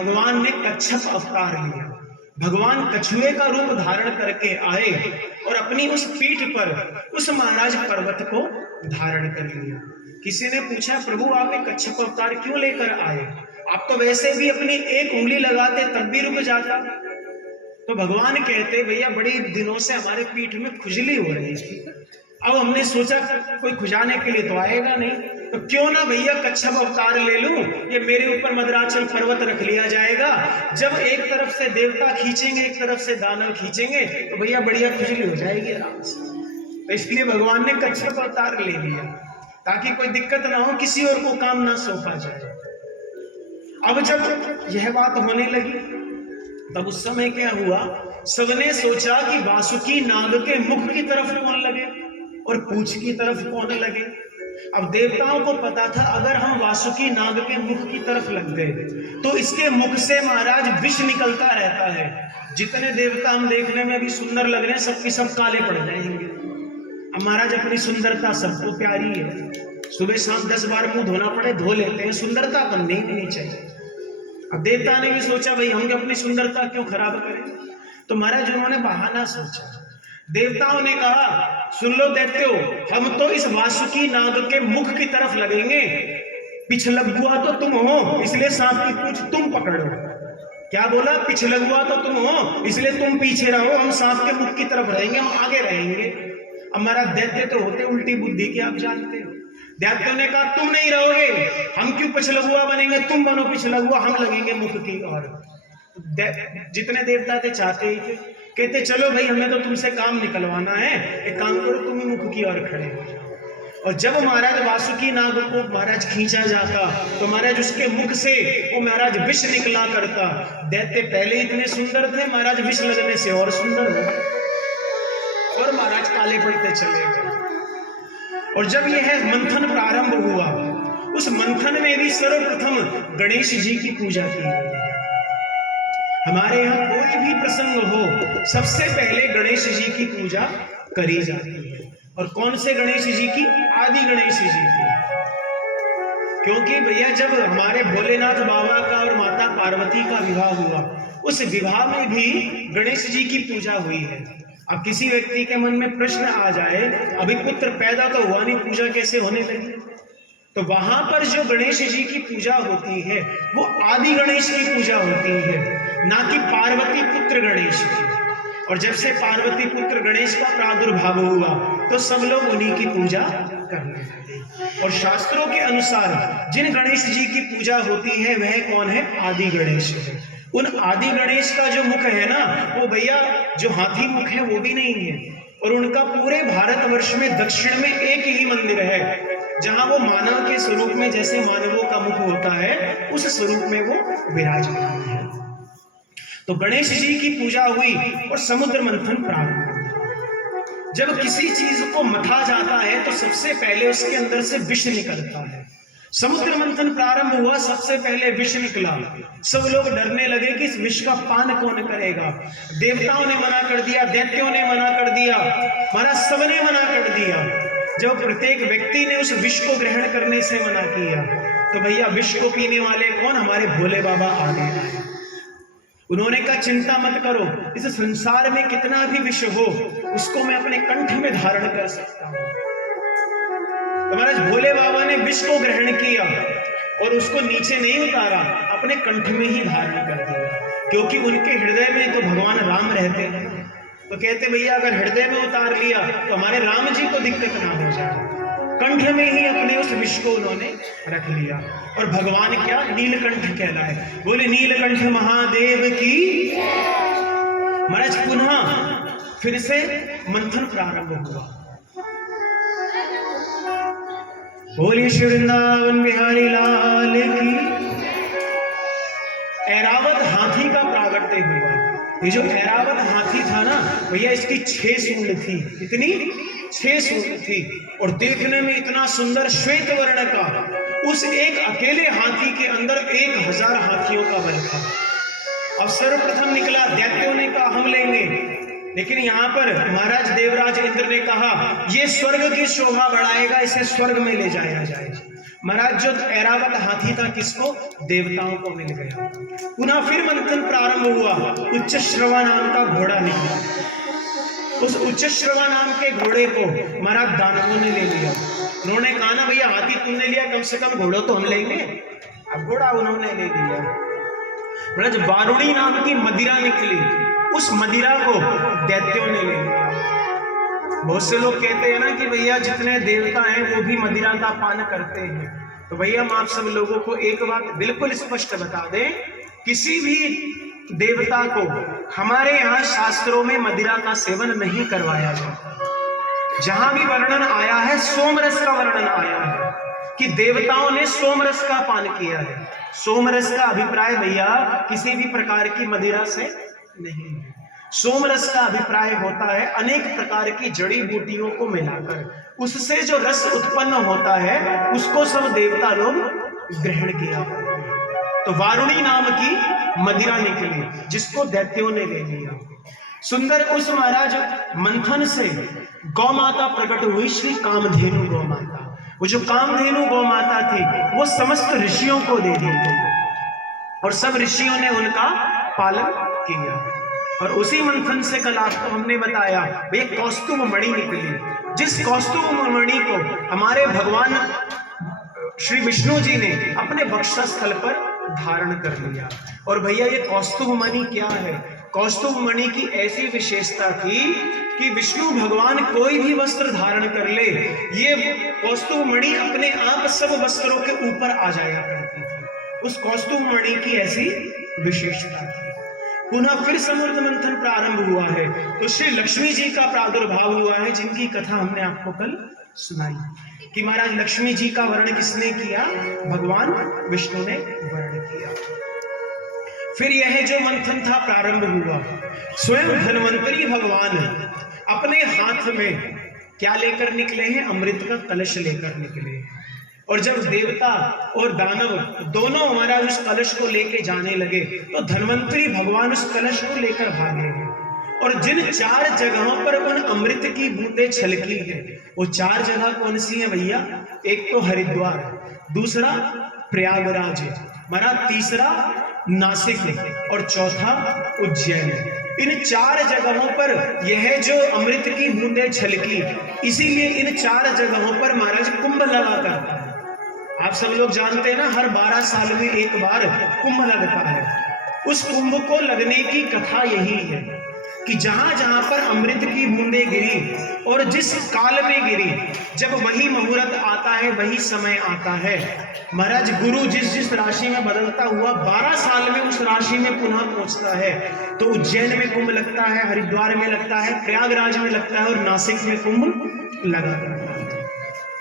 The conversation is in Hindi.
भगवान ने कच्छप अवतार लिया। भगवान कछुए का रूप धारण करके आए और अपनी उस पीठ पर उस महाराज पर्वत को धारण कर लिया। किसी ने पूछा, प्रभु आप एक कच्छप अवतार क्यों लेकर आए? आप तो वैसे भी अपनी एक उंगली लगाते तब भी रुक जाता। तो भगवान कहते, भैया बड़ी दिनों से हमारे पीठ में खुजली हो रही थी, अब हमने सोचा कोई खुजाने के लिए तो आएगा नहीं, तो क्यों ना भैया कच्छप अवतार ले लूं, ये मेरे ऊपर मद्राचल पर्वत रख लिया जाएगा। जब एक तरफ से देवता खींचेंगे, एक तरफ से दानव खींचेंगे, तो भैया बढ़िया खुजली हो जाएगी आराम से। तो इसलिए भगवान ने कच्छप अवतार ले लिया, ताकि कोई दिक्कत ना हो, किसी और को काम ना सौंपा जाए। अब जब यह बात होने लगी, तब उस समय क्या हुआ, सबने सोचा कि वासुकी नाग के मुख की तरफ कौन लगे और पूंछ की तरफ कौन लगे। अब देवताओं को पता था, अगर हम वासुकी नाग के मुख की तरफ लग गए तो इसके मुख से महाराज विष निकलता रहता है। जितने देवता हम देखने में भी सुंदर लग रहे हैं, सबके सब काले पड़ जाएंगे। अब महाराज अपनी सुंदरता सबको प्यारी है, सुबह शाम 10 बार मुंह धोना पड़े धो लेते हैं, सुंदरता बननी ही नहीं चाहिए। अब देवता ने भी सोचा, भाई हम अपनी सुंदरता क्यों खराब करें, तो महाराज उन्होंने बहाना सोचा। देवताओं ने कहा, सुन लो दैत्यो, हम तो इस वासुकी नाग के मुख की तरफ लगेंगे, पिछलगुआ तो तुम हो, इसलिए सांप की पूंछ तुम पकड़ो। क्या बोला? पिछलगुआ तो तुम हो, इसलिए तुम पीछे रहो, हम सांप के मुख की तरफ रहेंगे, हम आगे रहेंगे। अब महाराज दैत्य तो होते उल्टी बुद्धि के, आप जानते हो। दैत्यों ने कहा, तुम नहीं रहोगे, हम क्यों पिछलगुआ बनेंगे, तुम बनो पिछलगुआ, हम लगेंगे मुख की ओर। जितने देवता थे चाहते ही थे, कहते चलो भाई हमें तो तुमसे काम निकलवाना है, एक काम करो तुम ही मुख की ओर खड़े हो जाओ। और जब महाराज वासुकी नाग को महाराज खींचा जाता, तो महाराज उसके मुख से वो महाराज विष निकला करता। दैत्य पहले इतने सुंदर थे, महाराज विष लगने से और सुंदर हो गए और महाराज काले पड़ते चले गए। और जब यह मंथन प्रारंभ हुआ, उस मंथन में भी सर्वप्रथम गणेश जी की पूजा की गई। हमारे यहाँ कोई भी प्रसंग हो, सबसे पहले गणेश जी की पूजा करी जाती है। और कौन से गणेश जी की? आदि गणेश जी की। क्योंकि भैया जब हमारे भोलेनाथ बाबा का और माता पार्वती का विवाह हुआ, उस विवाह में भी गणेश जी की पूजा हुई है। अब किसी व्यक्ति के मन में प्रश्न आ जाए, अभी पुत्र पैदा तो हुआ नहीं, पूजा कैसे होने लगी? तो वहां पर जो गणेश जी की पूजा होती है, वो आदि गणेश की पूजा होती है, ना कि पार्वती पुत्र गणेश की। और जब से पार्वती पुत्र गणेश का प्रादुर्भाव हुआ, तो सब लोग उन्हीं की पूजा करने लगे। और शास्त्रों के अनुसार जिन गणेश जी की पूजा होती है, वह कौन है? आदि गणेश है। उन आदि गणेश का जो मुख है ना, वो भैया जो हाथी मुख है वो भी नहीं है। और उनका पूरे भारतवर्ष में दक्षिण में एक ही मंदिर है, जहां वो मानव के स्वरूप में, जैसे मानवों का मुख होता है, उस स्वरूप में वो विराजमान है। तो गणेश जी की पूजा हुई और समुद्र मंथन प्रारंभ हुआ। जब किसी चीज को मथा जाता है, तो सबसे पहले उसके अंदर से विष निकलता है। समुद्र मंथन प्रारंभ हुआ, सबसे पहले विष निकला। सब लोग डरने लगे कि इस विष का पान कौन करेगा। देवताओं ने मना कर दिया, दैत्यों ने मना कर दिया, महाराज सबने मना कर दिया। जब प्रत्येक व्यक्ति ने उस विष को ग्रहण करने से मना किया, तो भैया विष को पीने वाले कौन? हमारे भोले बाबा आगे आए। उन्होंने कहा, चिंता मत करो, इस संसार में कितना भी विष हो, उसको मैं अपने कंठ में धारण कर सकता हूं। तो महाराज भोले बाबा ने विष को ग्रहण किया और उसको नीचे नहीं उतारा, अपने कंठ में ही धारण कर दिया। क्योंकि उनके हृदय में तो भगवान राम रहते हैं। तो कहते भैया अगर हृदय में उतार लिया तो हमारे राम जी को दिक्कत ना हो जाए। कंठ में ही अपने उस विष को उन्होंने रख लिया। और भगवान क्या? नीलकंठ कहलाए। बोले नीलकंठ महादेव की। महाराज पुनः फिर से मंथन प्रारंभ हुआ। बोले श्री वृंदावन बिहारी लाल की। ऐरावत हाथी का प्रागट्य हुआ। ये जो ऐरावत हाथी था ना भैया, इसकी 6 सूंड थी। कितनी? 6 सूंड थी। और देखने में इतना सुंदर श्वेत वर्ण का, उस एक अकेले हाथी के अंदर 1000 हाथियों का बल था। अब सर्वप्रथम निकला, दैत्यों ने कहा हम लेंगे, लेकिन यहाँ पर महाराज देवराज इंद्र ने कहा ये स्वर्ग की शोभा बढ़ाएगा, इसे स्वर्ग में ले जाया जाए। महाराज जो ऐरावत हाथी था किसको? देवताओं को मिल गया। पुनः फिर मंथन प्रारंभ हुआ, उच्च श्रवा नाम का घोड़ा निकला। उस उच्च श्रवा नाम के घोड़े को महाराज दानवों ने ले लिया। उन्होंने कहा ना भैया हाथी तुमने लिया, कम से कम घोड़ा तो हम लेंगे। अब घोड़ा उन्होंने ले लिया। महाराज वारुणी नाम की मदिरा निकली, उस मदिरा को दैत्यों ने ले लिया। बहुत से लोग कहते हैं ना कि भैया जितने देवता हैं वो भी मदिरा का पान करते हैं। तो भैया हम आप सब लोगों को एक बात बिल्कुल स्पष्ट बता दें, किसी भी देवता को हमारे यहाँ शास्त्रों में मदिरा का सेवन नहीं करवाया जाता। जहां भी वर्णन आया है सोमरस का वर्णन आया है कि देवताओं ने सोमरस का पान किया है। सोमरस का अभिप्राय भैया किसी भी प्रकार की मदिरा से नहीं है। सोमरस का अभिप्राय होता है अनेक प्रकार की जड़ी बूटियों को मिलाकर उससे जो रस उत्पन्न होता है उसको सब देवता लोग ग्रहण किया करते हैं। तो वारुणी नाम की मदिरा निकली जिसको दैत्यों ने ले लिया। सुंदर उस महाराज मंथन से गौ माता प्रकट हुई, श्री कामधेनु गौ माता। वो जो कामधेनु गौ माता थी वो समस्त ऋषियों को दे दी गई और सब ऋषियों ने उनका पालन किया। और उसी मंथन से कल आपको हमने बताया एक कौस्तुभ मणि निकली, जिस कौस्तुभ मणि को हमारे भगवान श्री विष्णु जी ने अपने वक्षस्थल पर धारण कर लिया। और भैया ये कौस्तुभ मणि क्या है? कौस्तुभ मणि की ऐसी विशेषता थी कि विष्णु भगवान कोई भी वस्त्र धारण कर ले, ये कौस्तुभ मणि अपने आप सब वस्त्रों के ऊपर आ जाया करती थी। उस कौस्तुभ मणि की ऐसी विशेषता थी। पुनः फिर समूर्त मंथन प्रारंभ हुआ है तो श्री लक्ष्मी जी का प्रादुर्भाव हुआ है, जिनकी कथा हमने आपको कल सुनाई कि महाराज लक्ष्मी जी का वर्णन किसने किया? भगवान विष्णु ने वर्णन किया। फिर यह जो मंथन था प्रारंभ हुआ, स्वयं धन्वंतरी भगवान अपने हाथ में क्या लेकर निकले हैं? अमृत का कलश लेकर निकले हैं। और जब देवता और दानव दोनों हमारा उस कलश को लेके जाने लगे तो धन्वंतरी भगवान उस कलश को लेकर भागे हैं। और जिन 4 जगहों पर उन अमृत की बूंदें छलकी है वो 4 जगह कौन सी है भैया? एक तो हरिद्वार, दूसरा प्रयागराज, हमारा तीसरा नासिक और चौथा उज्जैन। इन 4 जगहों पर यह जो अमृत की बूंदें छलकी, इसीलिए इन 4 जगहों पर महाराज कुंभ लगा करता है। आप सब लोग जानते हैं ना, हर 12 साल में एक बार कुंभ लगता है। उस कुंभ को लगने की कथा यही है कि जहां जहां पर अमृत की बूंदें गिरी और जिस काल में गिरी, जब वही मुहूर्त आता है, वही समय आता है, महाराज गुरु जिस जिस राशि में बदलता हुआ 12 साल में उस राशि में पुनः पहुंचता है। तो उज्जैन में कुंभ लगता है, हरिद्वार में लगता है, प्रयागराज में लगता है और नासिक में कुंभ लगा करता है।